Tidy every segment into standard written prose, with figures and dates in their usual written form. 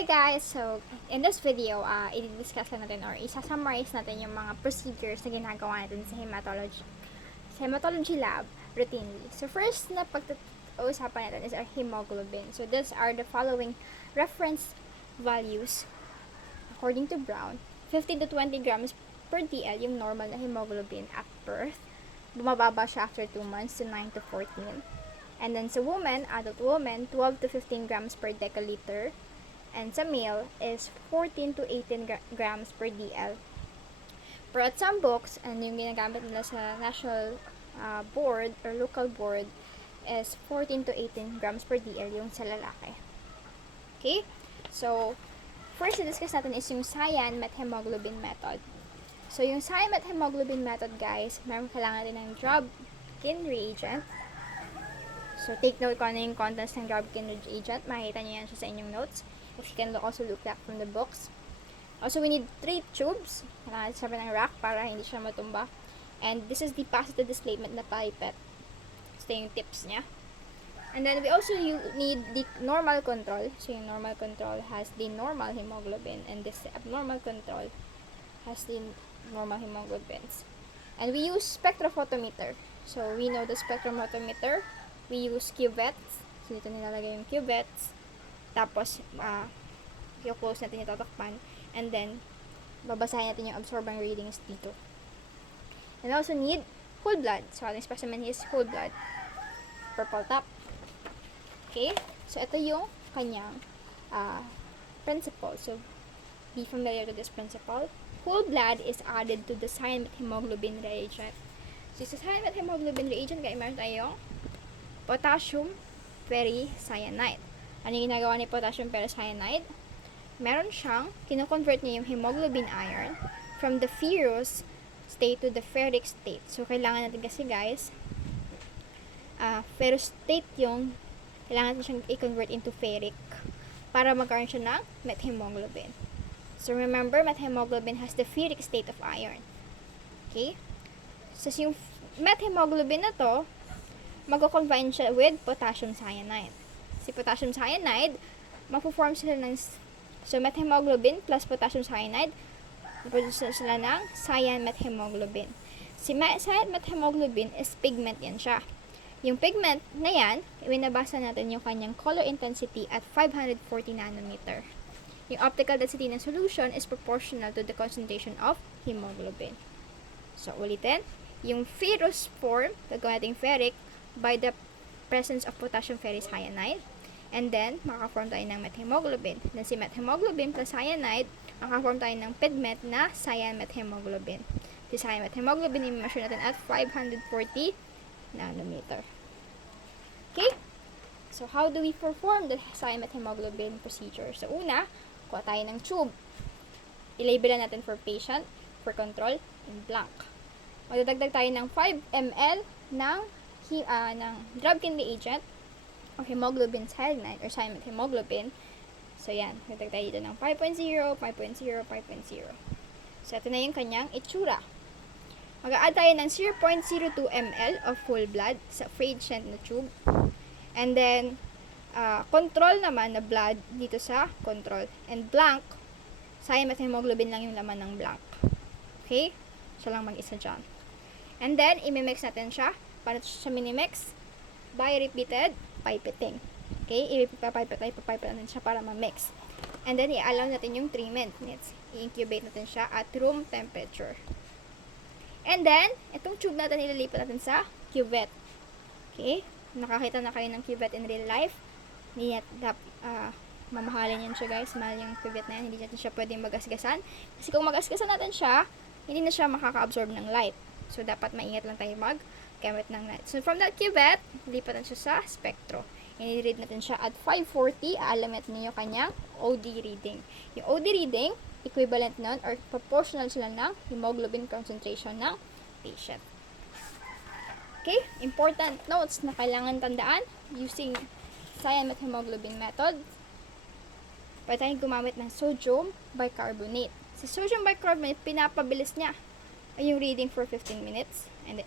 Hi guys! So, in this video, i-discuss natin or isa-summarize natin yung mga procedures na ginagawa natin sa hematology lab routinely. So, first na pag-uusapan natin is our hemoglobin. So, these are the following reference values according to Brown. 15 to 20 grams per DL yung normal na hemoglobin at birth. Bumababa siya after 2 months to 9 to 14. And then sa woman, adult woman, 12 to 15 grams per deciliter. And sa male is 14 to 18 grams per DL. Pero at some books, and yung ginagamit nila sa national board or local board is 14 to 18 grams per DL yung sa lalaki. Okay? So, first i-discuss natin is yung cyan methemoglobin method. So, yung cyan methemoglobin method, guys, meron kailangan natin ng Drobkin reagent. So, take note kung ano yung contents ng Drobkin reagent. Makikita nyo yan siya sa inyong notes. If you can also look that from the books. Also, we need 3 tubes. Kailangan siya ng rack para hindi siya matumba. And this is the positive displacement na pipette. Ito yung tips niya. And then, we also need the normal control. So, yung normal control has the normal hemoglobin. And this abnormal control has the normal hemoglobins. And we use spectrophotometer. So, we know the spectrophotometer. We use cuvettes. So, dito nilalagay yung cuvettes. Tapos, i-close natin yung tatakpan. And then, babasahin natin yung absorbing readings dito. And also need whole blood. So, ating specimen is whole blood. Purple top. Okay? So, ito yung kanyang principle. So, be familiar to this principle. Whole blood is added to the cyan methemoglobin reagent. So, sa cyan methemoglobin reagent, kaya meron tayong potassium ferricyanide. Ano yung ginagawa ni potassium ferricyanide? Meron siyang, kino-convert niya yung hemoglobin iron from the ferrous state to the ferric state. So, kailangan natin kasi, guys, ferrous state yung, kailangan natin siyang i-convert into ferric para magkaroon siya ng methemoglobin. So, remember, methemoglobin has the ferric state of iron. Okay? So, yung methemoglobin na to, mag-combine siya with potassium cyanide. Si potassium cyanide, mapo-form sila ng, so methemoglobin plus potassium cyanide, mapo-produce sila ng cyan methemoglobin. Si cyan methemoglobin is pigment yan siya. Yung pigment na yan, ibinabasa natin yung kanyang color intensity at 540 nanometer. Yung optical density ng solution is proportional to the concentration of hemoglobin. So, ulitin, yung ferrous form, gagawin natin ferric, by the presence of potassium ferricyanide. And then, makaform tayo ng methemoglobin. Then, si methemoglobin plus cyanide, makaform tayo ng pigment na cyan methemoglobin. Si cyan methemoglobin, i-measure natin at 540 nanometer. Okay? So, how do we perform the cyan methemoglobin procedure? So, una, kuha tayo ng tube. I-label natin for patient, for control, and blank. Magdadagdag tayo ng 5 ml ng Drobkin reagent or hemoglobin cyanide or cyan methemoglobin. So, yan. Nagtag tayo dito ng 5.0, 5.0, 5.0. So, ito na yung kanyang itsura. Mag-a-add tayo ng 0.02 ml of whole blood sa Freighcent na tube. And then, control naman na blood dito sa control. And blank, cyan methemoglobin lang yung laman ng blank. Okay? Siya lang mag-isa dyan. And then, imimix natin siya. Paano siya minimix? By repeated pipetting. Okay? Ipipipipet natin siya para ma-mix. And then, i-allow natin yung 3 minutes. I-incubate natin siya at room temperature. And then, itong tube natin ililipat natin sa cuvette. Okay? Nakakita na kayo ng cuvette in real life. Hindi mamahalin yan siya, guys. Mahal yung cuvette na yan. Hindi natin siya pwedeng magasgasan. Kasi kung magasgasan natin siya, hindi na siya makaka-absorb ng light. So, dapat maingat lang tayo gamit ng light. So, from that cuvette, lipat natin siya sa spectro. I-read natin siya at 540. Alamat niyo kanyang OD reading. Yung OD reading, equivalent nun or proportional sila ng hemoglobin concentration ng patient. Okay? Important notes na kailangan tandaan using cyan methemoglobin method. Pwede tayong gumamit ng sodium bicarbonate. Si sodium bicarbonate, pinapabilis niya yung reading for 15 minutes. And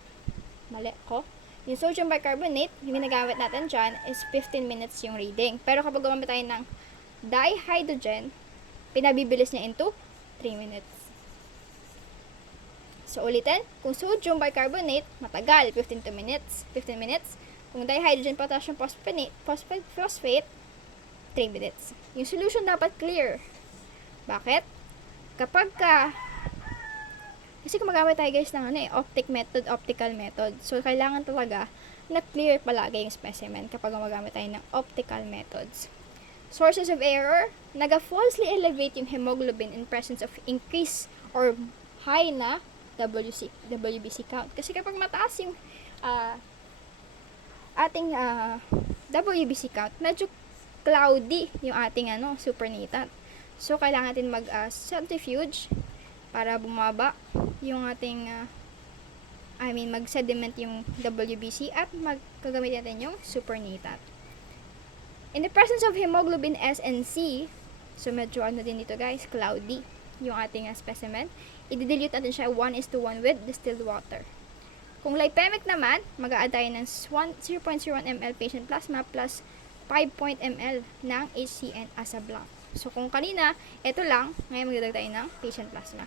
mali ko. Yung sodium bicarbonate, yung ginagamit natin dyan is 15 minutes yung reading. Pero kapag gumamit tayo ng dihydrogen, pinabibilis niya into 3 minutes. So, ulitin, kung sodium bicarbonate, matagal, 15 minutes. Kung dihydrogen potassium phosphate, 3 minutes. Yung solution dapat clear. Bakit? Kasi gumagamit tayo guys ng optical method. So, kailangan talaga na clear palagi yung specimen kapag gumagamit tayo ng optical methods. Sources of error, naga-falsely elevate yung hemoglobin in presence of increase or high na WBC count. Kasi kapag mataas yung ating WBC count, medyo cloudy yung ating supernatant. So, kailangan natin mag-centrifuge para bumaba yung ating mag-sediment yung WBC at magkagamit natin yung supernatant. In the presence of hemoglobin S and C, so medyo din dito guys, cloudy yung ating specimen, i-dilute natin siya 1:1 with distilled water. Kung lipemic naman, mag-a-add tayo ng 0.01 ml patient plasma plus 5 ml ng HCN as a blank. So, kung kanina, ito lang, ngayon magdadagdag tayo ng patient plasma.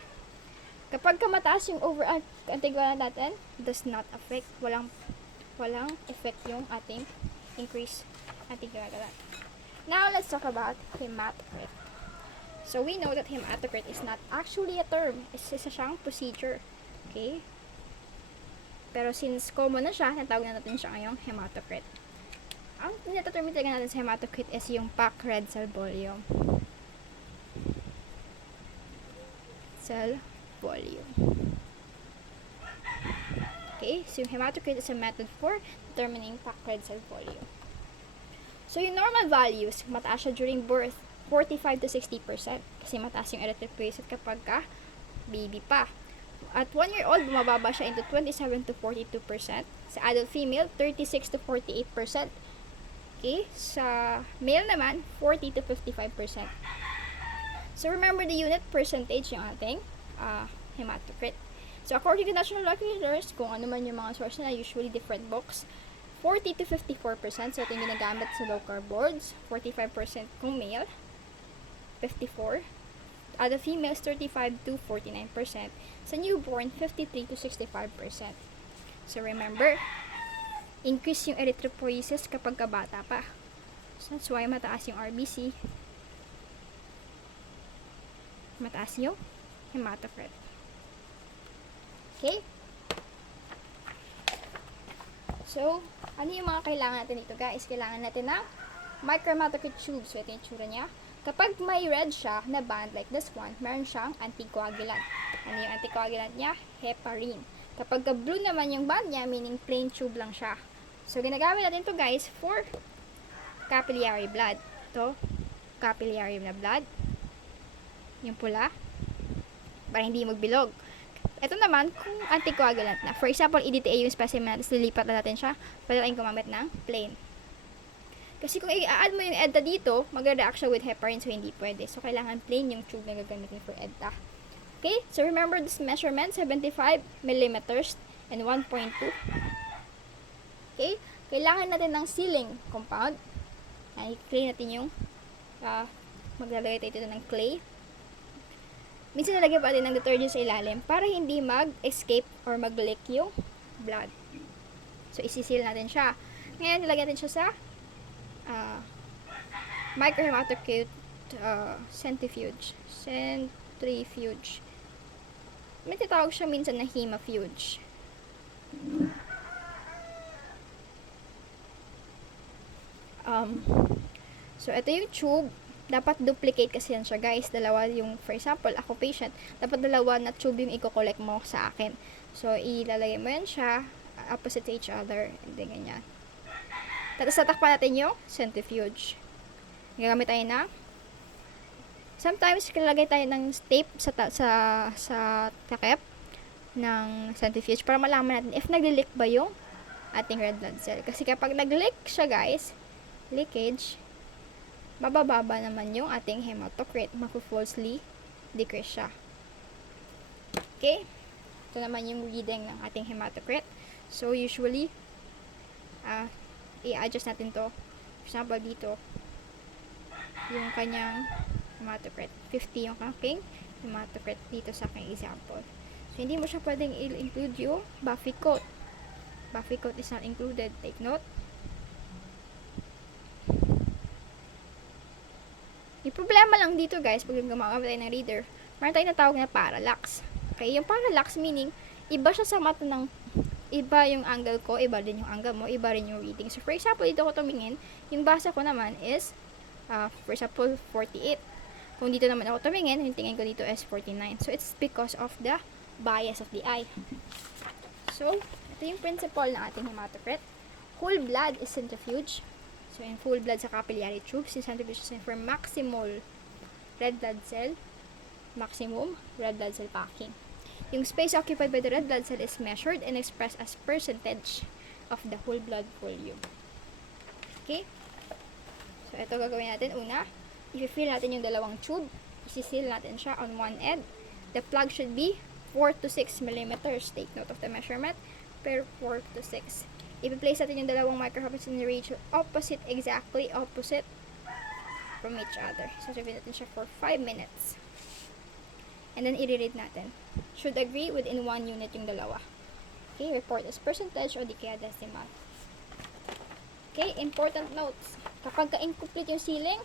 Kapag mataas yung overall antiguan natin, does not affect, walang effect yung ating increase antiguan. Now, let's talk about hematocrit. So, we know that hematocrit is not actually a term. Isa siyang procedure. Okay? Pero since common na siya, natawag na natin siya ngayong hematocrit. Ang tinataterm talaga natin sa hematocrit is yung packed red cell volume. Okay, so yung hematocrit is a method for determining packed red cell volume. So yung normal values, mataas siya during birth, 45 to 60%. Kasi mataas yung erythropoiesis kapag baby pa. At 1 year old, bumababa siya into 27 to 42%. Sa adult female, 36 to 48%. Okay, sa male naman, 40 to 55%. So, remember the unit percentage yung ating hematocrit. So, according to national calculators, kung ano man yung mga source na, usually different books, 40 to 54%. So, ito yung ginagamit sa local boards. 45% kung male, 54%. Other females, 35 to 49%. Sa newborn, 53 to 65%. So, remember, increase yung erythropoiesis kapag kabata pa. So, that's why mataas yung RBC. Mataas yung hematocrit. Okay? So, ano yung mga kailangan natin dito guys? Kailangan natin ng microhematocrit tube. So, ito yung tsura niya. Kapag may red siya na band like this one, meron siyang anticoagulant. Ano yung anticoagulant niya? Heparin. Kapag blue naman yung band niya, meaning plain tube lang siya. So, ginagamit natin to guys for capillary blood. Ito, capillary na blood. Yung pula. Para hindi magbilog. Ito naman, kung anticoagulant na. For example, EDTA yung specimen natin, lilipat na natin siya. Pwede tayong gumamit ng plain. Kasi kung i-add mo yung EDTA dito, mag-react siya with heparin, so hindi pwede. So, kailangan plain yung tube na gagamitin for EDTA. Okay? So, remember this measurement, 75 millimeters and 1.2. Okay? Kailangan natin ng sealing compound. Ay, clean natin yung maglalagay tayo dito ng clay. Minsan nalagyan pa natin ng detergent sa ilalim para hindi mag-escape or mag-leak yung blood. So, isi-seal natin siya. Ngayon, nilagyan natin siya sa microhematocrit centrifuge. May tatawag siya minsan na hemafuge. So, ito yung tube. Dapat duplicate kasi yan siya, guys. Dalawa yung, for example, ako patient, dapat dalawa na tube yung i-collect mo sa akin. So, ilalagay mo yan siya, opposite to each other, and then ganyan. Tapos, tatakpan natin yung centrifuge. Gagamit tayo na, sometimes, kilalagay tayo ng tape sa takip ng centrifuge para malaman natin if nag-leak ba yung ating red blood cell. Kasi kapag nag-leak siya, guys, leakage, bababa naman yung ating hematocrit. Maku-falsely decrease siya. Okay? Ito naman yung reading ng ating hematocrit. So, usually, i-adjust natin to. For example, dito, yung kanyang hematocrit. 50 yung aking hematocrit dito sa aking example. So, hindi mo siya pwedeng i-include yung Buffy coat. Buffy coat is not included. Take note. Yung problema lang dito guys, pag gumagamit tayo ng reader, meron tayong natawag na parallax. Okay, yung parallax meaning, iba siya sa mata ng, iba yung angle ko, iba din yung angle mo, iba rin yung reading. So for example, dito ko tumingin, yung basa ko naman is, for example, 48. Kung dito naman ako tumingin, yung tingin ko dito is 49. So it's because of the bias of the eye. So, ito yung principle ng ating hematocrit. Whole blood is centrifuge. So, in full blood sa capillary tubes, yung centrifuge is for maximal red blood cell, maximum red blood cell packing. Yung space occupied by the red blood cell is measured and expressed as percentage of the whole blood volume. Okay? So, ito gagawin natin. Una, i-fill natin yung dalawang tube. Isi-seal natin siya on one end. The plug should be 4 to 6 millimeters. Take note of the measurement. Per 4 to 6. I-place natin yung dalawang microhubs in the ratio opposite, exactly opposite from each other. So, repeat natin siya for 5 minutes. And then, i-read natin. Should agree within 1 unit yung dalawa. Okay, report as percentage o di kaya decimal. Okay, important notes. Kapag ka-incomplete yung sealing,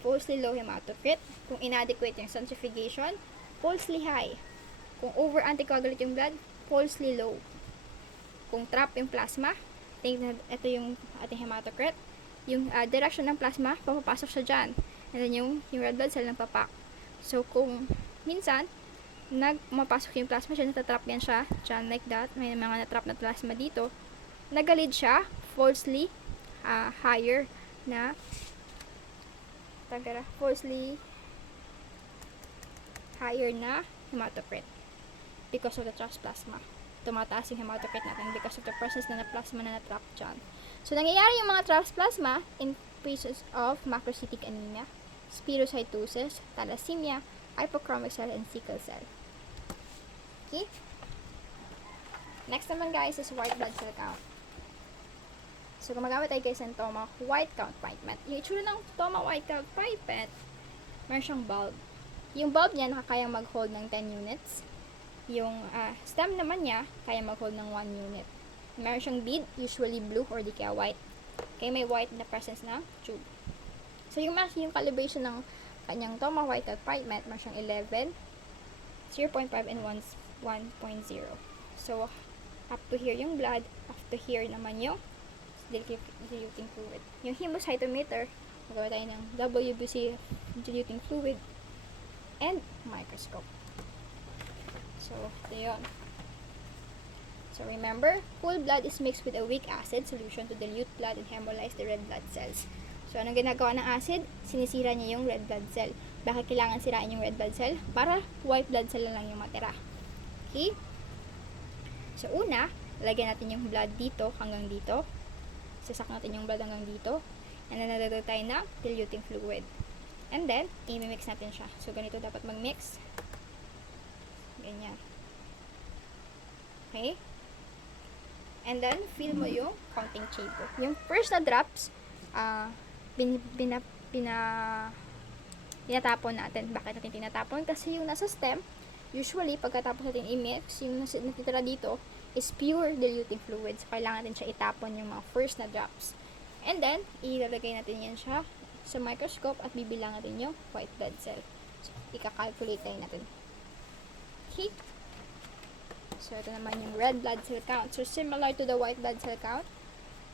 falsely low hematocrit. Kung inadequate yung centrifugation, falsely high. Kung over-anticoagulate yung blood, falsely low. Kung trap yung plasma, think na ito yung ating hematocrit. Yung direction ng plasma, papapasok siya dyan. And then yung red blood cell nagpapak. So, kung minsan, mapasok yung plasma siya, natatrap yan siya, dyan like that, may mga natrap na plasma dito, nagalid siya, falsely higher na falsely higher na hematocrit because of the trust plasma. Tumataas yung hematocrit natin because of the presence na plasma na natrap dyan. So, nangyayari yung mga trust plasma in cases of macrocytic anemia, spherocytosis, thalassemia, hypochromic cell, and sickle cell. Okay? Next naman guys is white blood cell count. So, gumagamit tayo guys ng Toma white count pipette. Yung itsura ng Toma white count pipette, meron siyang bulb. Yung bulb niya nakakayang mag-hold ng 10 units. Yung stem naman niya, kaya mag-hold ng 1 unit. Meron siyang bead, usually blue or di kaya white. Kaya may white na presence na tube. So, yung calibration ng kanyang Toma white count pipette, meron siyang 11, 0.5, and 1.0. So, up to here yung blood, up to here naman yung diluting fluid. Yung hemocytometer, magawa tayo ng WBC diluting fluid and microscope. So, ito yun. So, remember, whole blood is mixed with a weak acid solution to dilute blood and hemolyze the red blood cells. So, anong ginagawa ng acid? Sinisira niya yung red blood cell. Bakit kailangan sirain yung red blood cell? Para white blood cell lang yung matira. Okay? So, una, lagyan natin yung blood dito hanggang dito. Sasak natin yung blood hanggang dito. And then, nalagay tayo ng diluting fluid. And then, i-mix natin siya. So, ganito dapat mag-mix. Ganyan. Okay? And then, fill mo yung counting chamber. Yung first na drops, tinatapon natin. Bakit natin tinatapon? Kasi yung nasa stem, usually, pagkatapos natin i-mix, yung natitira dito, is pure diluting fluid. So, kailangan natin siya itapon yung mga first na drops. And then, ilalagay natin yan siya sa microscope at bibilang natin yung white blood cell. So, ika-calculate tayo natin. Okay? So, ito naman yung red blood cell count. So, similar to the white blood cell count,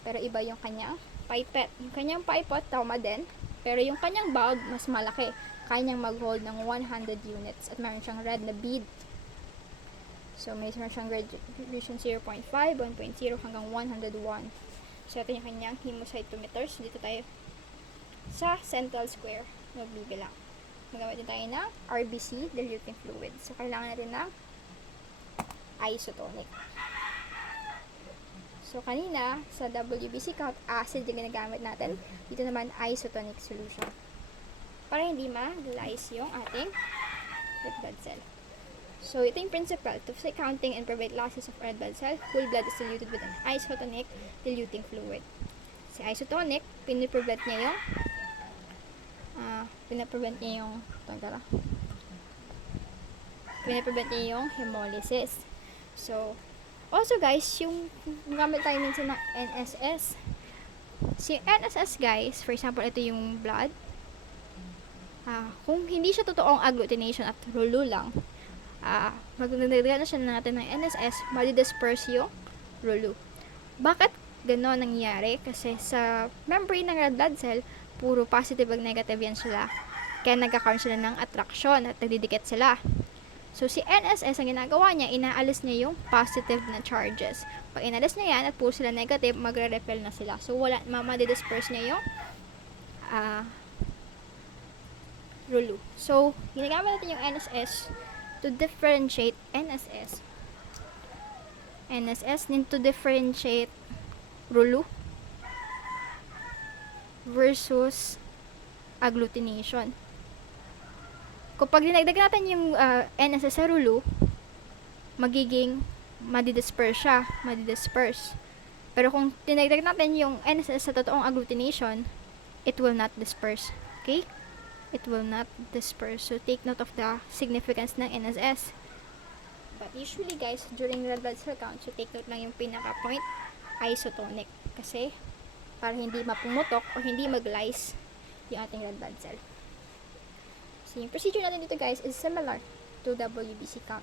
pero iba yung kanyang pipette. Yung kanyang pipette, Toma din, pero yung kanyang bulb, mas malaki. Kaya niyang mag-hold ng 100 units at meron siyang red na bead. So, may siyang resolution 0.5, 1.0 hanggang 101. So, ito yung kanyang hemocytometers. Dito tayo sa central square. Magbibilang. Magamit din tayo ng RBC, diluting fluid. So, kailangan natin ng isotonic. So, kanina, sa WBC count, acid yung ginagamit natin. Dito naman, isotonic solution. Para hindi ma-lyse yung ating red blood cell. So, ito yung principle. To say counting and prevent losses of red blood cell, whole blood is diluted with an isotonic diluting fluid. Si isotonic, piniprevent niya yung pinaprevent niya yung hemolysis. So, also guys, yung gamit tayo minsan ng NSS. Si NSS guys, for example, ito yung blood. Kung hindi siya totoong agglutination at rulo lang, magdadagdagan na siya natin ng NSS, madi-disperse yung rulo. Bakit ganon nangyayari? Kasi sa membrane ng red blood cell, puro positive at negative yan sila. Kaya nagkakaroon sila ng attraction at nagdidikit sila. So, si NSS, ang ginagawa niya, inaalis niya yung positive na charges. Pag inalis niya yan at puro sila negative, magre-repel na sila. So, madi-disperse niya yung rulo. So, ginagamit natin yung NSS to differentiate to differentiate rulo versus agglutination. Kapag dinagdag natin yung NSS sa rulo, magiging madi-disperse. Pero kung dinagdag natin yung NSS sa totoong agglutination, it will not disperse. Okay? It will not disperse. So, take note of the significance ng NSS. But usually guys, during red blood cell count, so take note lang yung pinaka-point, isotonic. Kasi, para hindi mapumutok o hindi mag-lyse yung ating red blood cell. So, yung procedure natin dito guys is similar to WBC count.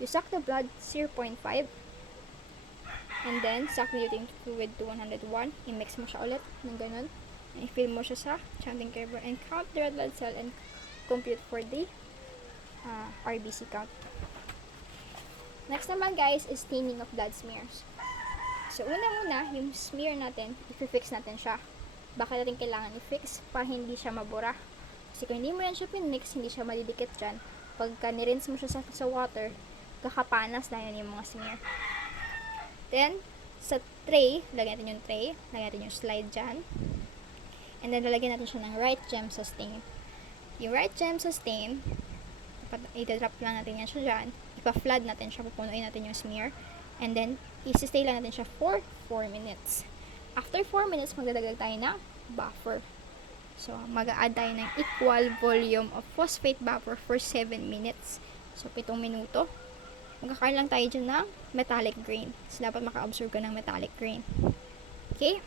You suck the blood 0.5 and then suck the fluid to 101. I-mix mo siya ulit ng ganun. And i-fill mo siya sa chanting curve and count the red blood cell and compute for the RBC count. Next naman guys is staining of blood smears. So una muna, yung smear natin, i-fix natin siya. Bakit natin kailangan i-fix? Para hindi siya mabura. Kasi kung hindi mo yan siya pinmix, hindi siya madidikit dyan. Pagka nirinse mo siya sa water, kakapanas na yan yung mga smear. Then, sa tray, lagyan natin yung tray, lagyan natin yung slide dyan. And then, lalagyan natin siya ng right gem sa stain. Yung right gem sa stain, i-drop lang natin yan siya dyan. Ipa-flood natin siya, pupunuin natin yung smear. And then, isi-stay lang natin siya for 4 minutes. After 4 minutes, magdadagdag tayo ng buffer. So, mag-a-add tayo ng equal volume of phosphate buffer for 7 minutes. So, 7 minuto. Magkakaroon lang tayo dyan ng metallic grain. So, dapat maka-absorb ka ng metallic grain. Okay?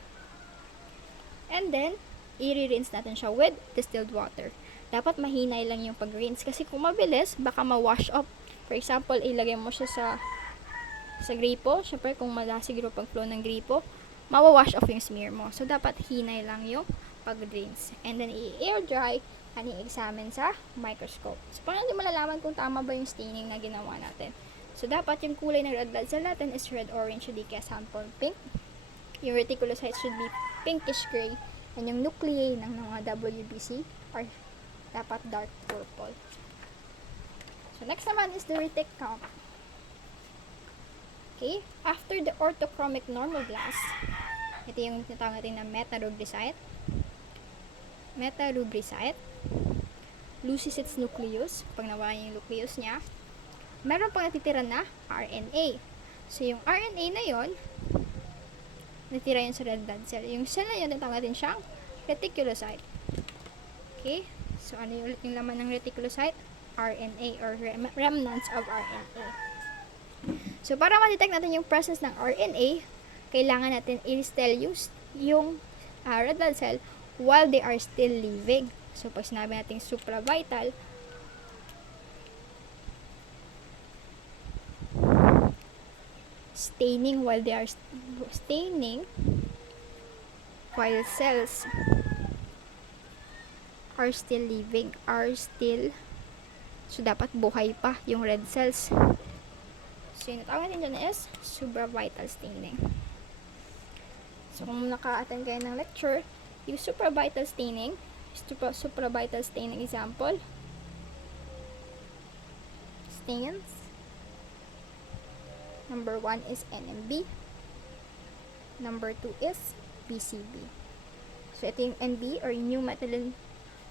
And then, i-rinse natin siya with distilled water. Dapat mahinay lang yung pag-rinse. Kasi kung mabilis, baka ma-wash off. For example, ilagay mo siya sa gripo. Siyempre, kung siguro pag-flow ng gripo, mawa-wash off yung smear mo. So, dapat hinay lang yung pag-rinse. And then, i-air dry and i-examine sa microscope. So, paano natin malalaman kung tama ba yung staining na ginawa natin? So, dapat yung kulay ng red blood cell natin is red-orange, hindi kaya sample pink. Yung reticulocytes should be pinkish gray. And yung nuclei ng mga WBC are dapat dark purple. So, next naman is the retic count. Okay? After the orthochromic normoblasts, ito yung tinatawag natin na metarubricite, leukocytes nucleus, pag nawala yung nucleus niya, meron pang natitira na RNA. So, yung RNA na yon, natira yun sa red blood cell. Yung cell na yun, tinatawag natin siyang reticulocyte. Okay? So, ano yung ulit yung laman ng reticulocyte? RNA or remnants of RNA. So, para ma-detect natin yung presence ng RNA, kailangan natin i-still yung red blood cell while they are still living. So, pag sinabi natin supravital, staining while cells are still living, so dapat buhay pa yung red cells. So, yung natawag natin dyan is supravital staining. So, kung naka-attend kayo ng lecture, yung supravital staining example, stains. Number 1 is NMB. Number 2 is BCB. So, ito yung NB or new methylene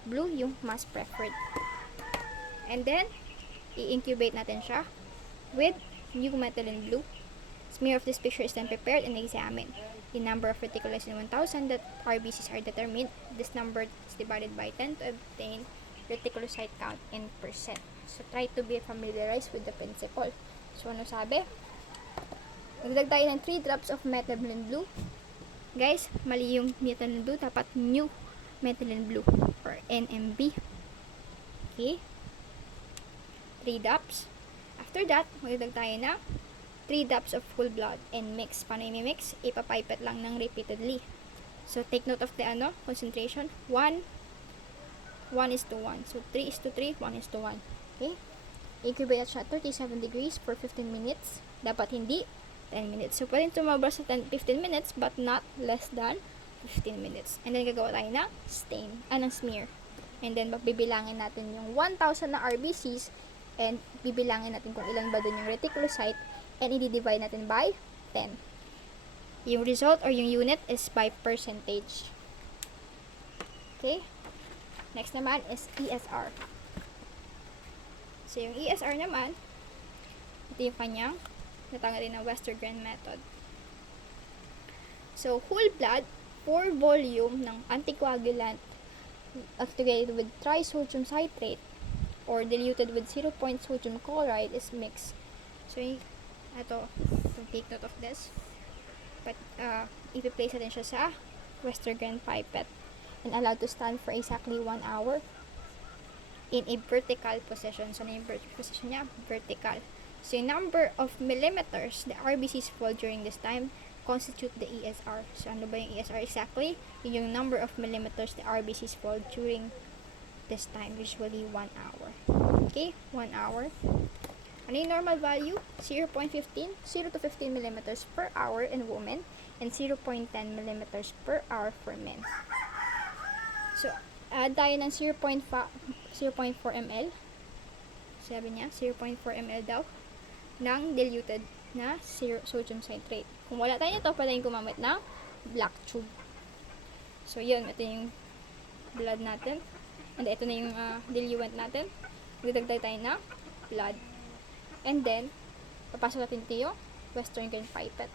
blue, yung mas preferred. And then, i-incubate natin siya with new methylene blue. Smear of this picture is then prepared and examined. the number of reticulocytes in 1,000 that RBCs are determined. This number is divided by 10 to obtain reticulocyte count in percent. So, try to be familiarized with the principle. So, ano sabi? Magdagdag tayo ng 3 drops of methylene blue. Guys, mali yung methylene blue. Dapat new methylene blue or NMB. Okay? 3 drops. After that, magdagdag tayo ng 3 drops of whole blood and mix. Paano yung mix? Ipapipet lang ng repeatedly. So, take note of the concentration. 1 is to 1. So, 3 is to 3, 1 is to 1. Okay? Incubate siya 37 degrees for 15 minutes. Dapat hindi 10 minutes. So, pwedeng tumabra sa 15 minutes but not less than 15 minutes. And then, gagawa tayo ng ng smear. And then, bibilangin natin yung 1,000 na RBCs and bibilangin natin kung ilan ba dun yung reticulocyte and i-divide natin by 10. Yung result or yung unit is by percentage. Okay? Next naman is ESR. So, yung ESR naman, ito yung kanyang natanggalin na Westergren method. So, whole blood or volume ng anticoagulant activated with trisodium citrate or diluted with 0. sodium chloride is mixed. So, ito, take note of this. But, ipi-place natin siya sa Westergren pipette and allowed to stand for exactly 1 hour in a vertical position. So, na yung position niya? Vertical. So, yung number of millimeters the RBCs fall during this time constitute the ESR. So, ano ba yung ESR exactly? Yung number of millimeters the RBCs fall during this time, usually 1 hour. Okay? 1 hour. Ano yung normal value? 0.15, 0 to 15 millimeters per hour in women and 0.10 millimeters per hour for men. So, add tayo ng 0.4 ml. Sabi niya, 0.4 ml daw ng diluted na sodium citrate. Kung wala tayo nito, pwede yung gumamit ng black tube. So, yun. Ito yung blood natin. And ito na yung diluent natin. Magdagdag tayo ng blood. And then, papasok natin ito yung Westergren pipette.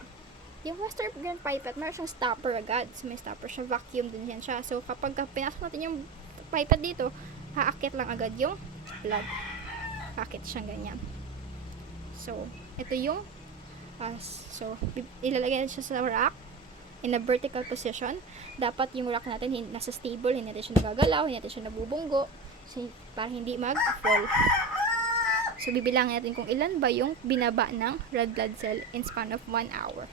Yung Westergren pipette, meron siyang stopper agad. So, may stopper siya. Vacuum din yan siya. So, kapag pinasok natin yung pipette dito, haakit lang agad yung blood. Haakit siyang ganyan. So, ito yung ilalagay natin siya sa rack in a vertical position. Dapat yung rack natin nasa stable, hindi natin siya nagagalaw, hindi natin siya nabubunggo. So, para hindi mag-fall. So, bibilangin natin kung ilan ba yung binaba ng red blood cell in span of 1 hour.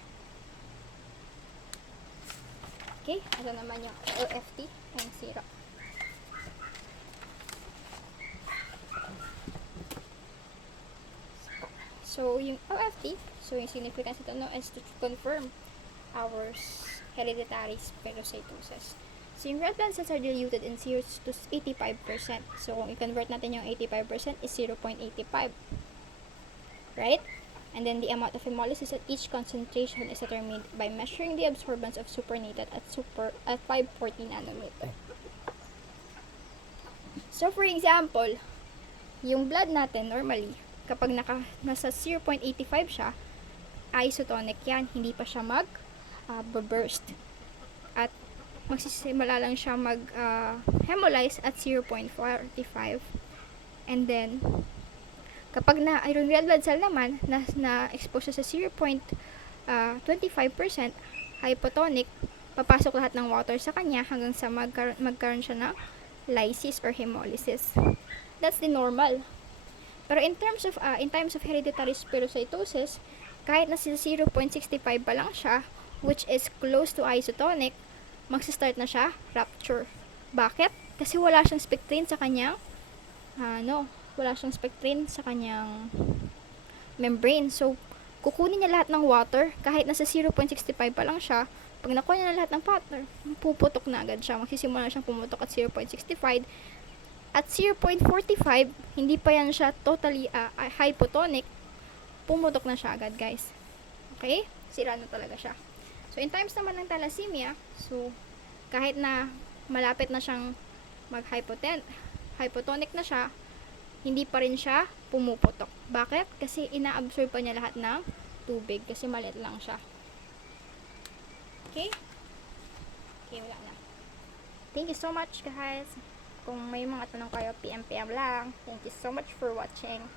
Okay, ito naman yung OFT, yung syrup. So, yung OFT, so yung significance ito is to confirm our hereditary spherocytosis. So, yung red blood cells are diluted in 0 to 85%. So, kung i-convert natin yung 85% is 0.85. Right? And then, the amount of hemolysis at each concentration is determined by measuring the absorbance of supernatant at 540 nanometer. So, for example, yung blood natin, normally, kapag nasa 0.85 siya, isotonic yan. Hindi pa siya mag-burst. At magsisimula lang siya mag-hemolyze at 0.45. And then, kapag yung red blood cell naman, na-expose sa 0.25%, hypotonic, papasok lahat ng water sa kanya hanggang sa magkaroon siya ng lysis or hemolysis. That's the normal. Pero in times of hereditary spherocytosis, kahit nasa 0.65 pa lang siya, which is close to isotonic, magsistart na siya rupture. Bakit? Kasi wala siyang spectrin sa kanyang membrane. So, kukunin niya lahat ng water, kahit nasa 0.65 pa lang siya, pag nakuha niya na lahat ng water, puputok na agad siya. Magsisimula na siyang pumutok at 0.65. At 0.45, hindi pa yan siya totally hypotonic, pumutok na siya agad, guys. Okay? Sira na talaga siya. So, in times naman ng thalassemia, so, kahit na malapit na siyang hypotonic na siya, hindi pa rin siya pumuputok. Bakit? Kasi ina-absorb pa niya lahat ng tubig kasi maliit lang siya. Okay? Okay, wala na. Thank you so much, guys. Kung may mga tanong kayo, PM lang. Thank you so much for watching.